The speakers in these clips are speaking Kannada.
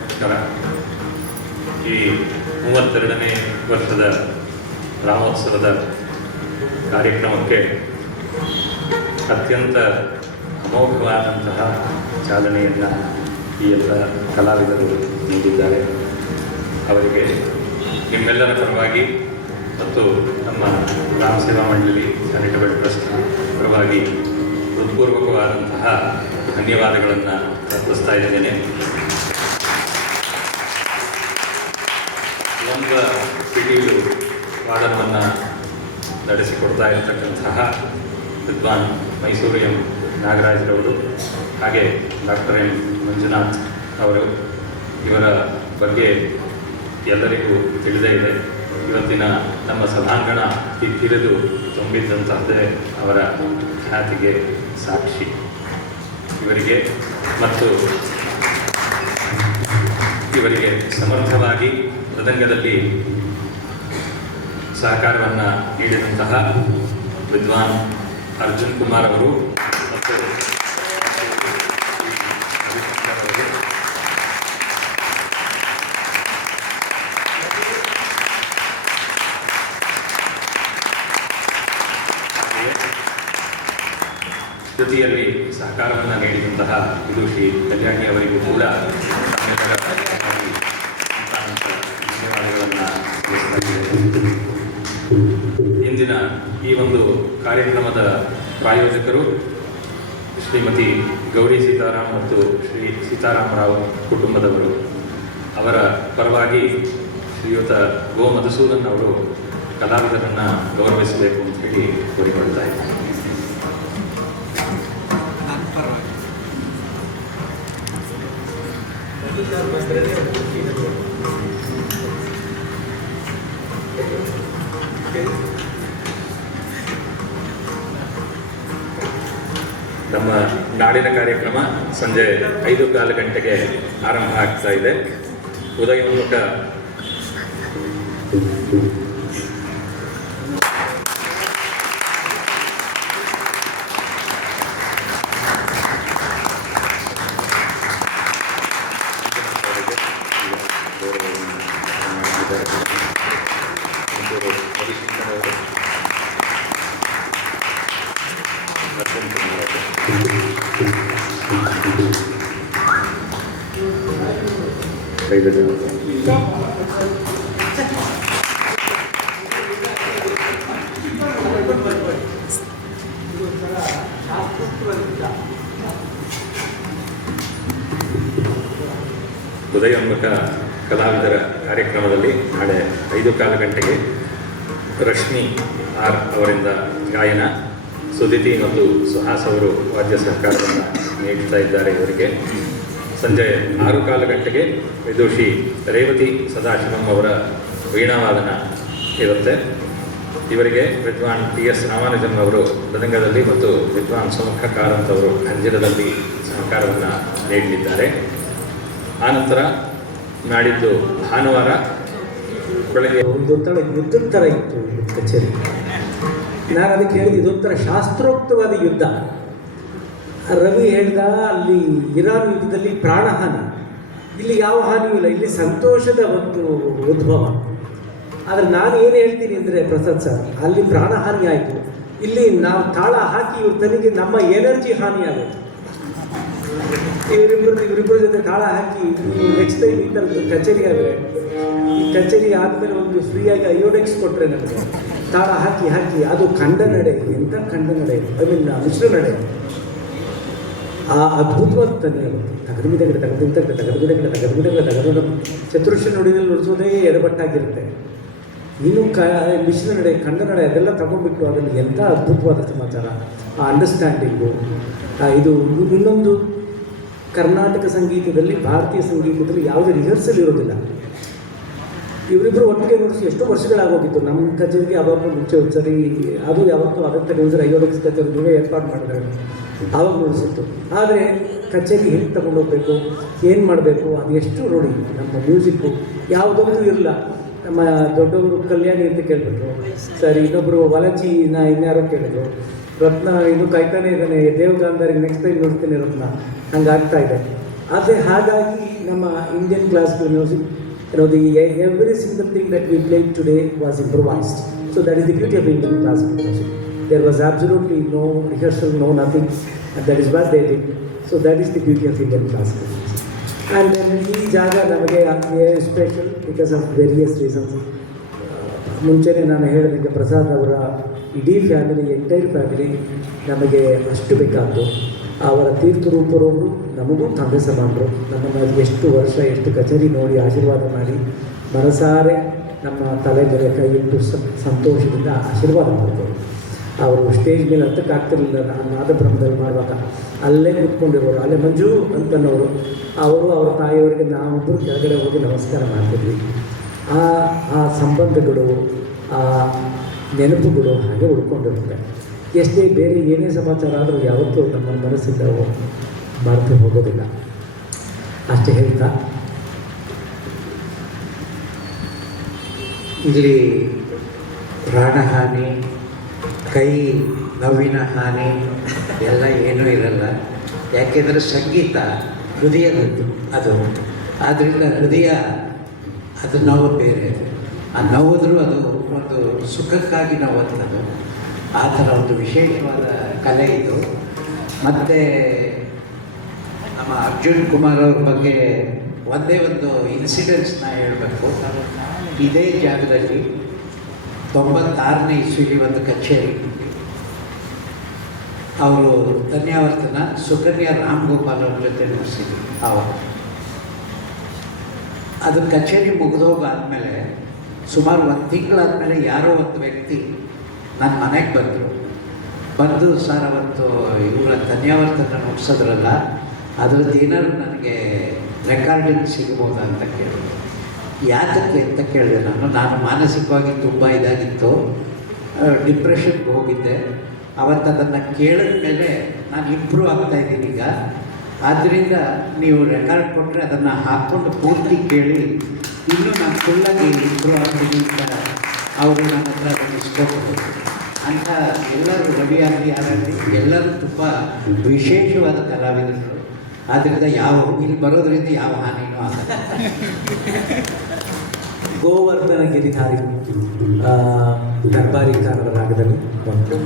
ನಮಸ್ಕಾರ. ಈ 32ನೇ ವರ್ಷದ ರಾಮೋತ್ಸವದ ಕಾರ್ಯಕ್ರಮಕ್ಕೆ ಅತ್ಯಂತ ಅಮೋಘವಾದಂತಹ ಚಾಲನೆಯನ್ನು ಈ ಎಲ್ಲ ಕಲಾವಿದರು ನೀಡಿದ್ದಾರೆ. ಅವರಿಗೆ ನಿಮ್ಮೆಲ್ಲರ ಪರವಾಗಿ ಮತ್ತು ನಮ್ಮ ರಾಮ ಸೇವಾ ಮಂಡಳಿ ಚಾರಿಟಬಲ್ ಟ್ರಸ್ಟ್ ಪರವಾಗಿ ಹೃತ್ಪೂರ್ವಕವಾದಂತಹ ಧನ್ಯವಾದಗಳನ್ನು ಅರ್ಪಿಸ್ತಾ ಇದ್ದೇನೆ. ಒಂದು ಪಿಟೀಲು ವಾದನವನ್ನು ನಡೆಸಿಕೊಡ್ತಾ ಇರತಕ್ಕಂತಹ ವಿದ್ವಾನ್ ಮೈಸೂರು ಎಂ ನಾಗರಾಜರವರು, ಹಾಗೆ ಡಾಕ್ಟರ್ ಎಂ ಮಂಜುನಾಥ್ ಅವರು, ಇವರ ಬಗ್ಗೆ ಎಲ್ಲರಿಗೂ ತಿಳಿದೇ ಇದೆ. ಇವತ್ತಿನ ನಮ್ಮ ಸಭಾಂಗಣ ಕಿಕ್ಕಿರಿದು ತುಂಬಿದ್ದಂತಹದ್ದೇ ಅವರ ಖ್ಯಾತಿಗೆ ಸಾಕ್ಷಿ. ಇವರಿಗೆ ಮತ್ತು ಇವರಿಗೆ ಸಮರ್ಥವಾಗಿ ಮೃದಂಗದಲ್ಲಿ ಸಹಕಾರವನ್ನು ನೀಡಿದಂತಹ ವಿದ್ವಾನ್ ಅರ್ಜುನ್ ಕುಮಾರ್ ಅವರು ಮತ್ತು ಜೊತೆಯಲ್ಲಿ ಸಹಕಾರವನ್ನು ನೀಡಿದಂತಹ ವಿದುಷಿ ಕಲ್ಯಾಣಿ ಅವರಿಗೂ ಕೂಡ ಧನ್ಯವಾದಗಳನ್ನು ಸಲ್ಲಿಸುತ್ತೇನೆ. ಇಂದಿನ ಈ ಒಂದು ಕಾರ್ಯಕ್ರಮದ ಪ್ರಾಯೋಜಕರು ಶ್ರೀಮತಿ ಗೌರಿ ಸೀತಾರಾಮ್ ಮತ್ತು ಶ್ರೀ ಸೀತಾರಾಮರಾವ್ ಕುಟುಂಬದವರು. ಅವರ ಪರವಾಗಿ ಶ್ರೀಯುತ ಗೋ ಮಧುಸೂದನ್ ಅವರು ಕಲಾವಿದರನ್ನು ಗೌರವಿಸಬೇಕು ಅಂತ ಹೇಳಿ ಕೋರಿಕೊಳ್ತಾ ಇದ್ದಾರೆ. ನಮ್ಮ ನಾಡಿನ ಕಾರ್ಯಕ್ರಮ ಸಂಜೆ 5:15 ಗಂಟೆಗೆ ಆರಂಭ ಆಗ್ತಾ ಇದೆ. ಉದಯೋನ್ಮುಖ ಉದಯೋನ್ಮುಖ ಕಲಾವಿದರ ಕಾರ್ಯಕ್ರಮದಲ್ಲಿ ನಾಳೆ 5:15 ಗಂಟೆಗೆ ರಶ್ಮಿ ಆರ್ ಅವರಿಂದ ಗಾಯನ, ಸುದಿತಿ ಮತ್ತು ಸುಹಾಸ್ ಅವರು ವಾದ್ಯ ಸಹಕಾರವನ್ನು ನೀಡ್ತಾ ಇದ್ದಾರೆ. ಇವರಿಗೆ ಸಂಜೆ 6:15 ಗಂಟೆಗೆ ವಿದುಷಿ ರೇವತಿ ಸದಾಶಿವಂ ಅವರ ವೀಣಾವಾದನ ಇರುತ್ತೆ. ಇವರಿಗೆ ವಿದ್ವಾನ್ PS ರಾಮಾನುಜನ್ ಅವರು ಮೃದಂಗದಲ್ಲಿ ಮತ್ತು ವಿದ್ವಾನ್ ಸುಮುಖ ಕಾರಂತ್ ಅವರು ಖಂಜಿರದಲ್ಲಿ ಸಹಕಾರವನ್ನು ನೀಡಲಿದ್ದಾರೆ. ಆನಂತರ ನಾಡಿದ್ದು ಭಾನುವಾರ ಬೆಳಗ್ಗೆ ಇದೊಂಥರ ಯುದ್ಧದ ಥರ ಇತ್ತು ಕಚೇರಿ. ನಾನು ಅದಕ್ಕೆ ಹೇಳಿದ ಇದೊಂಥರ ಶಾಸ್ತ್ರೋಕ್ತವಾದ ಯುದ್ಧ. ರವಿ ಹೇಳ್ದ ಅಲ್ಲಿ ಇರಾನ್ ಯುದ್ಧದಲ್ಲಿ ಪ್ರಾಣಹಾನಿ, ಇಲ್ಲಿ ಯಾವ ಹಾನಿಯೂ ಇಲ್ಲ, ಇಲ್ಲಿ ಸಂತೋಷದ ಒಂದು ಉದ್ಭವ. ಆದರೆ ನಾನು ಏನು ಹೇಳ್ತೀನಿ ಅಂದರೆ ಪ್ರಸಾದ್ ಸರ್, ಅಲ್ಲಿ ಪ್ರಾಣಹಾನಿ ಆಯಿತು, ಇಲ್ಲಿ ನಾವು ತಾಳ ಹಾಕಿ ಇವ್ರ ತನಿಗೆ ನಮ್ಮ ಎನರ್ಜಿ ಹಾನಿ ಆಗುತ್ತೆ. ಇವರಿಬ್ಬರ ಜೊತೆ ತಾಳ ಹಾಕಿ ನೆಕ್ಸ್ಟ್ ಟೈಮ್ ಈ ಥರದ್ದು ಕಚೇರಿ ಆದರೆ, ಈ ಕಚೇರಿ ಆದಮೇಲೆ ಒಂದು ಫ್ರೀಯಾಗಿ ಅಯೋಡೆಕ್ಸ್ ಕೊಟ್ಟರೆ ನನಗೆ ತಾಳ ಹಾಕಿ ಅದು ಖಂಡ ನಡೆ, ಎಂಥ ಖಂಡ ನಡೆ, ಐ ಮೀನ್ ಮಿಶ್ರ ನಡೆ, ಆ ಅದ್ಭುತವಾದ ತನ್ನೆ ತಗದು ಚತುರ್ಷ ನುಡಿನಲ್ಲಿ ನುಡಿಸೋದೇ ಎಡಬಟ್ಟಾಗಿರುತ್ತೆ. ಇನ್ನು ಮಿಶ್ರ ನಡೆ, ಖಂಡ ನಡೆ ಅದೆಲ್ಲ ತಗೊಂಡ್ಬಿಟ್ಟು ಅದನ್ನು ಎಂಥ ಅದ್ಭುತವಾದ ಸಮಾಚಾರ, ಆ ಅಂಡರ್ಸ್ಟ್ಯಾಂಡಿಂಗು. ಇದು ಇನ್ನೊಂದು ಕರ್ನಾಟಕ ಸಂಗೀತದಲ್ಲಿ, ಭಾರತೀಯ ಸಂಗೀತದಲ್ಲಿ ಯಾವುದೇ ರಿಹರ್ಸಲ್ ಇರೋದಿಲ್ಲ. ಇವರಿಬ್ಬರು ಒಟ್ಟಿಗೆ ನುಡಿಸಿ ಎಷ್ಟೋ ವರ್ಷಗಳಾಗೋಗಿತ್ತು. ನಮ್ಮ ಕಚೇರಿಗೆ ಆವಾಗ ಮುಂಚೆ ಒಂದು ಸರಿ ಅದು ಯಾವತ್ತೂ ಅದಕ್ಕೆ ನುಡಿದ್ರೆ ಅಯೋಡೆಕ್ಸ್ ಕಚೇರಿ ನೀವೇ ಏರ್ಪಾಡು ಮಾಡಿದ್ರೆ ಆವಾಗ ನುಡಿಸಿತ್ತು. ಆದರೆ ಕಚೇರಿ ಹೇಗೆ ತಗೊಂಡೋಗ್ಬೇಕು, ಏನು ಮಾಡಬೇಕು, ಅದು ಎಷ್ಟು ನೋಡಿ. ನಮ್ಮ ಮ್ಯೂಸಿಕ್ಕು ಯಾವುದೊಂದು ಇರಲ್ಲ. ನಮ್ಮ ದೊಡ್ಡವರು ಕಲ್ಯಾಣಿ ಅಂತ ಕೇಳಿಬಿಟ್ರು, ಸರಿ ಇನ್ನೊಬ್ಬರು ವಾಲಜಿನ ಇನ್ಯಾರೋ ಕೇಳಿದ್ರು, ರತ್ನ ಇನ್ನೂ ಕಾಯ್ತಾನೆ ಇದ್ದಾನೆ, ದೇವಗಾಂಧಾರಿಗೆ ನೆಕ್ಸ್ಟ್ ಟೈಮ್ ನೋಡ್ತೀನಿ ರತ್ನ, ಹಂಗಾಗ್ತಾ ಇದೆ. ಆದರೆ ಹಾಗಾಗಿ ನಮ್ಮ Indian classical music every single thing that we played today was improvised. So that is the beauty of Indian classical music. There was absolutely no rehearsal, no nothing, and that is what they did. So that is the beauty of Indian classical music. And then ಈ ಜಾಗ ನಮಗೆ special because of various reasons. ಮುಂಚೆನೇ ನಾನು ಹೇಳಿದಂಗೆ ಪ್ರಸಾದ್ ಅವರ ಇಡೀ ಫ್ಯಾಮಿಲಿ, ಎಂಟೈರ್ ಫ್ಯಾಮಿಲಿ ನಮಗೆ ಅಷ್ಟು ಬೇಕಾದ್ದು. ಅವರ ತೀರ್ಥರೂಪರು ನಮಗೂ ತಂದೆ ಸಮಾನರು. ನಮ್ಮನ್ನು ಎಷ್ಟು ವರ್ಷ ಎಷ್ಟು ಕಚೇರಿ ನೋಡಿ ಆಶೀರ್ವಾದ ಮಾಡಿ ಮನಸಾರೆ ನಮ್ಮ ತಲೆ ಮೇಲೆ ಕೈ ಇಟ್ಟು ಸಂತೋಷದಿಂದ ಆಶೀರ್ವಾದ ಮಾಡಿದರು. ಅವರು ಸ್ಟೇಜ್ ಮೇಲೆ ಹತ್ತಕ್ಕಾಗ್ತಿರಲಿಲ್ಲ. ನಾನು ನಾದಬ್ರಹ್ಮದಲ್ಲಿ ಮಾಡುವಾಗ ಅಲ್ಲೇ ಕೂತ್ಕೊಂಡಿರೋರು, ಅಲ್ಲೇ ಮಂಜು ಅಂತನವರು. ಅವರು ಅವರ ತಾಯಿಯವರಿಗೆ ನಾವಿಬ್ಬರು ಕೆಳಗಡೆ ಹೋಗಿ ನಮಸ್ಕಾರ ಮಾಡ್ತಿದ್ವಿ. ಆ ಸಂಬಂಧಗಳು, ಆ ನೆನಪುಗಳು ಹಾಗೆ ಉಳ್ಕೊಂಡಿರುತ್ತೆ. ಎಷ್ಟೇ ಬೇರೆ ಏನೇ ಸಮಾಚಾರ ಆದರೂ ಯಾವತ್ತೂ ನಮ್ಮ ಮನಸ್ಸಿಂದ ಮರೆತು ಹೋಗೋದಿಲ್ಲ. ಅಷ್ಟೇ ಹೇಳ್ತಾ ಇಲ್ಲಿ ಪ್ರಾಣಹಾನಿ, ಕೈ ನೋವಿನ ಹಾನಿ ಎಲ್ಲ ಏನೂ ಇರಲ್ಲ. ಯಾಕೆಂದರೆ ಸಂಗೀತ ಹೃದಯದದ್ದು ಅದು. ಆದ್ದರಿಂದ ಹೃದಯ ಅದು ನೋವು ಬೇರೆ. ಆ ನೋವಿದ್ರೂ ಅದು ಒಂದು ಸುಖಕ್ಕಾಗಿ ನೋವುವಂಥದ್ದು. ಆ ಥರ ಒಂದು ವಿಶೇಷವಾದ ಕಲೆ ಇದು. ಮತ್ತು ನಮ್ಮ ಅರ್ಜುನ್ ಕುಮಾರ್ ಅವ್ರ ಬಗ್ಗೆ ಒಂದೇ ಒಂದು ಇನ್ಸಿಡೆನ್ಸ್ನ ಹೇಳಬೇಕು. ಇದೇ ಜಾಗದಲ್ಲಿ 96ನೇ ಇಸ್ವಿಲಿ ಒಂದು ಕಚೇರಿ ಅವರು ಧನ್ಯಾವರ್ತನ ಸುಕನ್ಯಾ ರಾಮ್ ಗೋಪಾಲ್ ಅವ್ರ ಜೊತೆ ನಡೆಸಿದ್ರು. ಆವಾಗ ಅದು ಕಚೇರಿ ಮುಗಿದೋಗಾದ್ಮೇಲೆ ಸುಮಾರು 1 ತಿಂಗಳಾದಮೇಲೆ ಯಾರೋ ಒಂದು ವ್ಯಕ್ತಿ ನನ್ನ ಮನೆಗೆ ಬಂದು ಸರ್ ಅವತ್ತು ಇವರ ಧನ್ಯಾವರ್ತನ ಮುಗಿಸೋದ್ರಲ್ಲ, ಅದರದ್ದು ಏನಾದ್ರು ನನಗೆ ರೆಕಾರ್ಡಿಂಗ್ ಸಿಗ್ಬೋದಾ ಅಂತ ಕೇಳಿದೆ. ಯಾತಕ್ಕೆ ಅಂತ ಕೇಳಿದೆ. ನಾನು ಮಾನಸಿಕವಾಗಿ ತುಂಬ ಇದಾಗಿತ್ತು, ಡಿಪ್ರೆಷನ್ಗೆ ಹೋಗಿದ್ದೆ. ಅವತ್ತು ಅದನ್ನು ಕೇಳಿದ ಮೇಲೆ ನಾನು ಇಂಪ್ರೂವ್ ಆಗ್ತಾಯಿದ್ದೀನಿ ಈಗ. ಆದ್ದರಿಂದ ನೀವು ರೆಕಾರ್ಡ್ ಕೊಟ್ಟರೆ ಅದನ್ನು ಹಾಕ್ಕೊಂಡು ಪೂರ್ತಿ ಕೇಳಿ ಇನ್ನೂ ನಾನು ಫುಲ್ಲಾಗಿ ಇಂಪ್ರೂವ್ ಆಗ್ತೀನಿ ಅಂತ ಅವರು ನನ್ನ ಹತ್ರ ಅದನ್ನು ಇಸ್ಕೊಟ್ಟು ಅಂತ. ಎಲ್ಲರೂ ರವಿಯಾಗಲಿ ಯಾರಾಗಲಿ ಎಲ್ಲರೂ ತುಂಬ ವಿಶೇಷವಾದ ಕಲಾವಿದರು. ಆದ್ದರಿಂದ ಇಲ್ಲಿ ಬರೋದ್ರಿಂದ ಯಾವ ಹಾನಿನೂ ಆಗಲ್ಲ. ಗೋವರ್ಧನ ಗಿರಿಧಾರಿ ದರ್ಬಾರಿ ಕನ್ನಡ ರಾಗದಲ್ಲಿ ಬಂತು.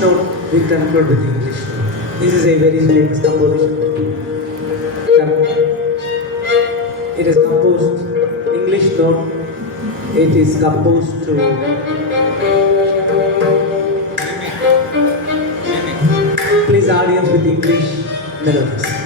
note, we conclude with English note. This is a very famous composition. It is composed English note. It is composed to please audience with English melodies.